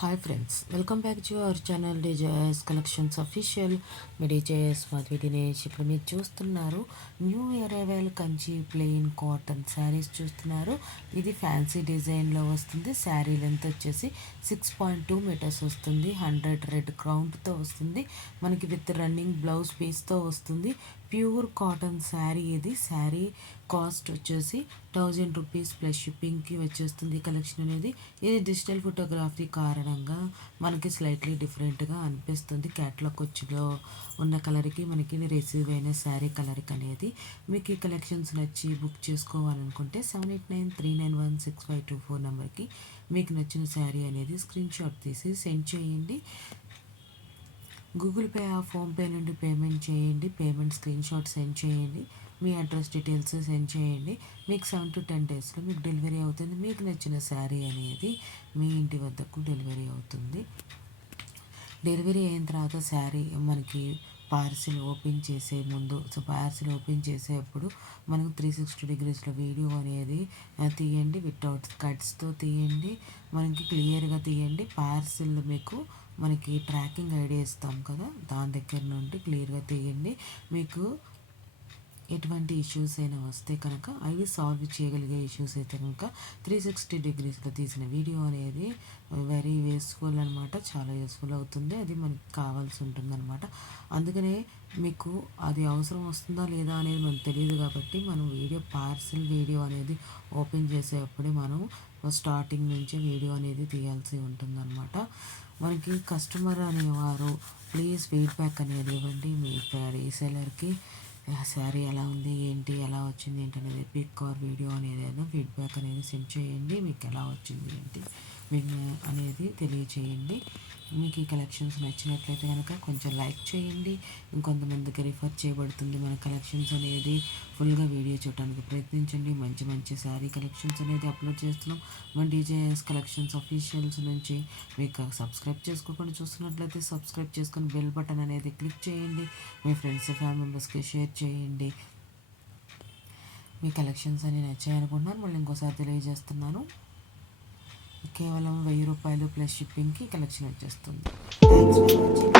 Hi friends, welcome back to our channel DJS collections official. Me DJS Madhavi Dinesh. ఇప్పుడు మీరు చూస్తున్నారు new arrival Kanchi plain cotton saris చూస్తున్నారు. ఇది fancy డిజైన్లో వస్తుంది. శారీ లెంత్ వచ్చేసి 6.2 మీటర్స్ వస్తుంది. 100 రెడ్ క్రౌన్తో వస్తుంది. మనకి విత్ రన్నింగ్ బ్లౌజ్ పీస్తో వస్తుంది. Pure cotton sari. ఇది శారీ కాస్ట్ వచ్చేసి 1000 రూపీస్ ప్లస్ షిప్పింగ్కి వచ్చేస్తుంది. కలెక్షన్ అనేది ఇది డిజిటల్ ఫోటోగ్రఫీ కారణంగా మనకి స్లైట్లీ డిఫరెంట్గా అనిపిస్తుంది. క్యాట్లాగ్ వచ్చిలో ఉన్న కలర్కి మనకి రిసీవ్ అయిన శారీ కలర్కి అనేది. మీకు ఈ కలెక్షన్స్ నచ్చి బుక్ చేసుకోవాలనుకుంటే 7893916524 నెంబర్కి మీకు నచ్చిన శారీ అనేది స్క్రీన్ షాట్ తీసి సెండ్ చేయండి. గూగుల్ పే ఫోన్పే నుండి పేమెంట్ చేయండి. పేమెంట్ స్క్రీన్ షాట్ సెండ్ చేయండి. మీ అడ్రస్ డీటెయిల్స్ సెండ్ చేయండి. మీకు 7 to 10 డేస్లో మీకు డెలివరీ అవుతుంది. మీకు నచ్చిన శారీ అనేది మీ ఇంటి వద్దకు డెలివరీ అవుతుంది. డెలివరీ అయిన తర్వాత శారీ మనకి పార్సిల్ ఓపెన్ చేసే ముందు పార్సిల్ ఓపెన్ చేసేటప్పుడు మనకు 360 degreesలో వీడియో అనేది తీయండి. వితౌట్ కట్స్తో తీయండి. మనకి క్లియర్గా తీయండి. పార్సిల్ మీకు మనకి ట్రాకింగ్ ఐడి ఇస్తాం కదా, దాని దగ్గర నుండి క్లియర్గా తీయండి. మీకు ఎటువంటి ఇష్యూస్ అయినా వస్తే కనుక అవి సాల్వ్ చేయగలిగే ఇష్యూస్ అయితే కనుక 360 degreesలో తీసిన వీడియో అనేది వెరీ యూస్ఫుల్ అనమాట. చాలా యూస్ఫుల్ అవుతుంది. అది మనకి కావాల్సి ఉంటుంది అనమాట. అందుకనే మీకు అది అవసరం వస్తుందా లేదా అనేది మనకు తెలియదు కాబట్టి మనం పార్సిల్ వీడియో అనేది ఓపెన్ చేసేటప్పుడే మనం స్టార్టింగ్ నుంచి వీడియో అనేది తీయాల్సి ఉంటుందన్నమాట. మనకి కస్టమర్ అనేవారు ప్లీజ్ ఫీడ్బ్యాక్ అనేది ఇవ్వండి. మీ రీసెలర్కి శారీ ఎలా ఉంది, ఏంటి, ఎలా వచ్చింది ఏంటి అనేది పిక్ ఆర్ వీడియో అనేది ఫీడ్బ్యాక్ అనేది సెండ్ చేయండి. మీకు ఎలా వచ్చింది ఏంటి మీకు అనేది తెలియచేయండి. మీకు ఈ కలెక్షన్స్ నచ్చినట్లయితే కనుక కొంచెం లైక్ చేయండి. ఇంకొంతమందికి రిఫర్ చేయబడుతుంది మన కలెక్షన్స్ అనేది. ఫుల్గా వీడియో చూడడానికి ప్రయత్నించండి. మంచి మంచి శారీ కలెక్షన్స్ అనేది అప్లోడ్ చేస్తున్నాం మన డీజేఎస్ కలెక్షన్స్ అఫీషియల్స్ నుంచి. మీకు సబ్స్క్రైబ్ చేసుకోకుండా చూస్తున్నట్లయితే సబ్స్క్రైబ్ చేసుకొని బెల్ బటన్ అనేది క్లిక్ చేయండి. మీ ఫ్రెండ్స్ ఫ్యామిలీ మెంబర్స్కి షేర్ చేయండి. మీ కలెక్షన్స్ అని నచ్చాయనుకుంటున్నాను. మళ్ళీ ఇంకోసారి తెలియజేస్తున్నాను, కేవలం 1000 రూపాయలు ప్లస్ షిప్పింగ్కి కలెక్షన్ వచ్చేస్తుంది. Thanks for watching.